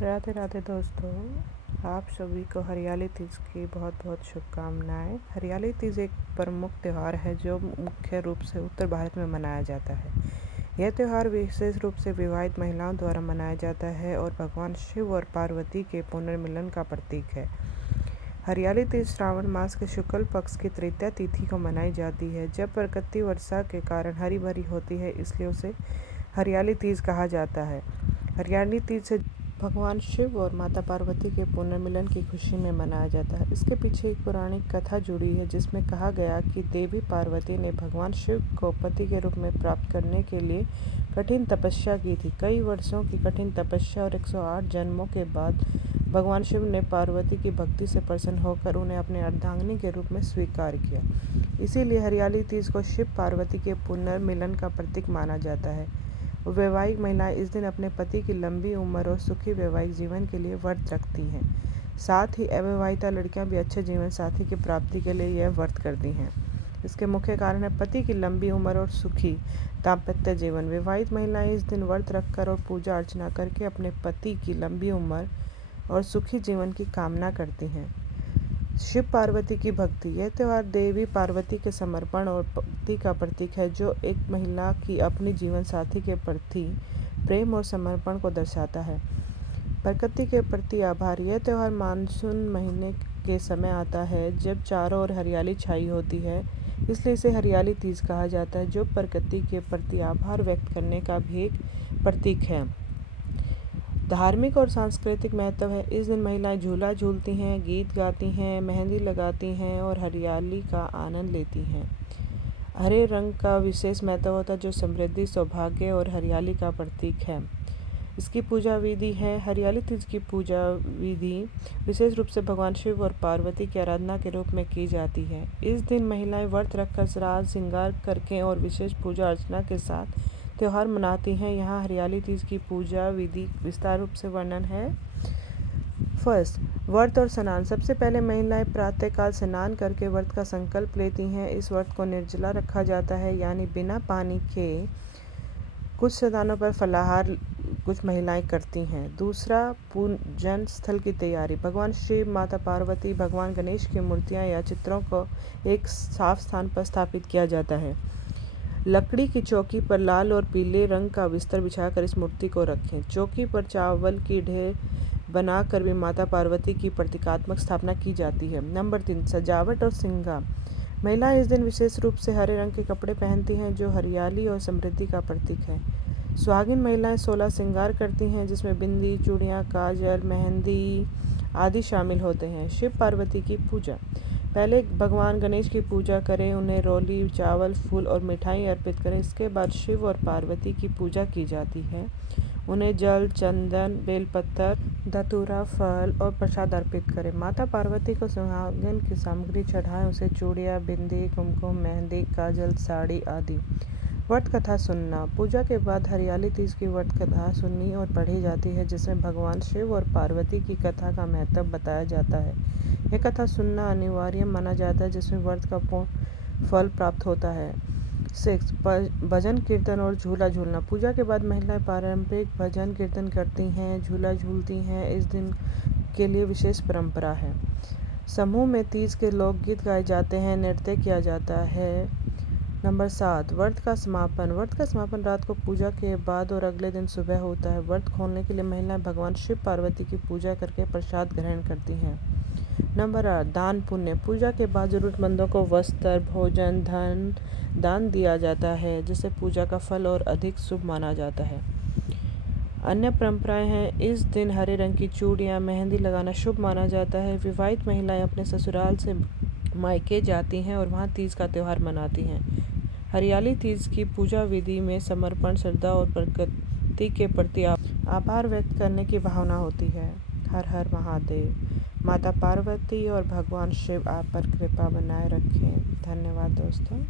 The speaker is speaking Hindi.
राधे राधे दोस्तों, आप सभी को हरियाली तीज की बहुत बहुत शुभकामनाएं। हरियाली तीज एक प्रमुख त्यौहार है जो मुख्य रूप से उत्तर भारत में मनाया जाता है। यह त्यौहार विशेष रूप से विवाहित महिलाओं द्वारा मनाया जाता है और भगवान शिव और पार्वती के पुनर्मिलन का प्रतीक है। हरियाली तीज श्रावण मास के शुक्ल पक्ष की तृतीया तिथि को मनाई जाती है, जब प्रकृति वर्षा के कारण हरी भरी होती है, इसलिए उसे हरियाली तीज कहा जाता है। हरियाली तीज से भगवान शिव और माता पार्वती के पुनर्मिलन की खुशी में मनाया जाता है। इसके पीछे एक पौराणिक कथा जुड़ी है, जिसमें कहा गया कि देवी पार्वती ने भगवान शिव को पति के रूप में प्राप्त करने के लिए कठिन तपस्या की थी। कई वर्षों की कठिन तपस्या और 108 जन्मों के बाद भगवान शिव ने पार्वती की भक्ति से प्रसन्न होकर उन्हें अपने अर्धांगिनी के रूप में स्वीकार किया। इसीलिए हरियाली तीज को शिव पार्वती के पुनर्मिलन का प्रतीक माना जाता है। वैवाहिक महिलाएं इस दिन अपने पति की लंबी उम्र और सुखी वैवाहिक जीवन के लिए व्रत रखती हैं। साथ ही अविवाहिता लड़कियां भी अच्छे जीवन साथी की प्राप्ति के लिए यह व्रत करती हैं। इसके मुख्य कारण है पति की लंबी उम्र और सुखी दाम्पत्य जीवन। विवाहित महिलाएं इस दिन व्रत रखकर और पूजा अर्चना करके अपने पति की लंबी उम्र और सुखी जीवन की कामना करती हैं। शिव पार्वती की भक्ति। यह त्यौहार देवी पार्वती के समर्पण और भक्ति का प्रतीक है, जो एक महिला की अपनी जीवन साथी के प्रति प्रेम और समर्पण को दर्शाता है। प्रकृति के प्रति आभार। यह त्यौहार मानसून महीने के समय आता है, जब चारों ओर हरियाली छाई होती है, इसलिए इसे हरियाली तीज कहा जाता है, जो प्रकृति के प्रति आभार व्यक्त करने का भी एक प्रतीक है। धार्मिक और सांस्कृतिक महत्व है। इस दिन महिलाएं झूला झूलती हैं, गीत गाती हैं, मेहंदी लगाती हैं और हरियाली का आनंद लेती हैं। हरे रंग का विशेष महत्व होता है, जो समृद्धि, सौभाग्य और हरियाली का प्रतीक है। इसकी पूजा विधि है। हरियाली तीज की पूजा विधि विशेष रूप से भगवान शिव और पार्वती की आराधना के रूप में की जाती है। इस दिन महिलाएं व्रत रखकर श्राद्ध श्रृंगार करके और विशेष पूजा अर्चना के साथ त्यौहार मनाती हैं। यहाँ हरियाली तीज की पूजा विधि विस्तार रूप से वर्णन है। फर्स्ट, व्रत और स्नान। सबसे पहले महिलाएं प्रातःकाल स्नान करके व्रत का संकल्प लेती हैं। इस व्रत को निर्जला रखा जाता है, यानी बिना पानी के। कुछ स्थानों पर फलाहार कुछ महिलाएं करती हैं। दूसरा, पूजन स्थल की तैयारी। भगवान शिव, माता पार्वती, भगवान गणेश की मूर्तियां या चित्रों को एक साफ स्थान पर स्थापित किया जाता है। लकड़ी की चौकी पर लाल और पीले रंग का बिस्तर बिछाकर इस मूर्ति को रखें। चौकी पर चावल की ढेर बनाकर भी माता पार्वती की प्रतीकात्मक स्थापना की जाती है। नंबर 3, सजावट और श्रृंगार। महिलाएं इस दिन विशेष रूप से हरे रंग के कपड़े पहनती हैं, जो हरियाली और समृद्धि का प्रतीक है। सुहागिन महिलाएं 16 श्रृंगार करती हैं, जिसमें बिंदी, चूड़ियाँ, काजल, मेहंदी आदि शामिल होते हैं। शिव पार्वती की पूजा। पहले भगवान गणेश की पूजा करें, उन्हें रोली, चावल, फूल और मिठाई अर्पित करें। इसके बाद शिव और पार्वती की पूजा की जाती है। उन्हें जल, चंदन, बेलपत्र, धतूरा, फल और प्रसाद अर्पित करें। माता पार्वती को सुहागन की सामग्री चढ़ाएं, उसे चूड़ियाँ, बिंदी, कुमकुम, मेहंदी, काजल, साड़ी आदि। व्रत कथा सुनना। पूजा के बाद हरियाली तीज की व्रत कथा सुनी और पढ़ी जाती है, जिसमें भगवान शिव और पार्वती की कथा का महत्व बताया जाता है। यह कथा सुनना अनिवार्य माना जाता है, जिसमें व्रत का पूर्ण फल प्राप्त होता है। 6, भजन कीर्तन और झूला झूलना। पूजा के बाद महिलाएं पारंपरिक भजन कीर्तन करती हैं, झूला झूलती हैं। इस दिन के लिए विशेष परंपरा है। समूह में तीज के लोकगीत गाए जाते हैं, नृत्य किया जाता है। नंबर 7, व्रत का समापन। व्रत का समापन रात को पूजा के बाद और अगले दिन सुबह होता है। व्रत खोलने के लिए महिलाएं भगवान शिव पार्वती की पूजा करके प्रसाद ग्रहण करती हैं। नंबर 8, दान पुण्य। पूजा के बाद जरूरतमंदों को वस्त्र, भोजन, धन दान दिया जाता है, जिससे पूजा का फल और अधिक शुभ माना जाता है। अन्य परंपराएं हैं। इस दिन हरे रंग की चूड़ियाँ, मेहंदी लगाना शुभ माना जाता है। विवाहित महिलाएं अपने ससुराल से मायके जाती हैं और वहां तीज का त्यौहार मनाती हैं। हरियाली तीज की पूजा विधि में समर्पण, श्रद्धा और प्रकृति के प्रति आभार व्यक्त करने की भावना होती है। हर हर महादेव। माता पार्वती और भगवान शिव आप पर कृपा बनाए रखें। धन्यवाद दोस्तों।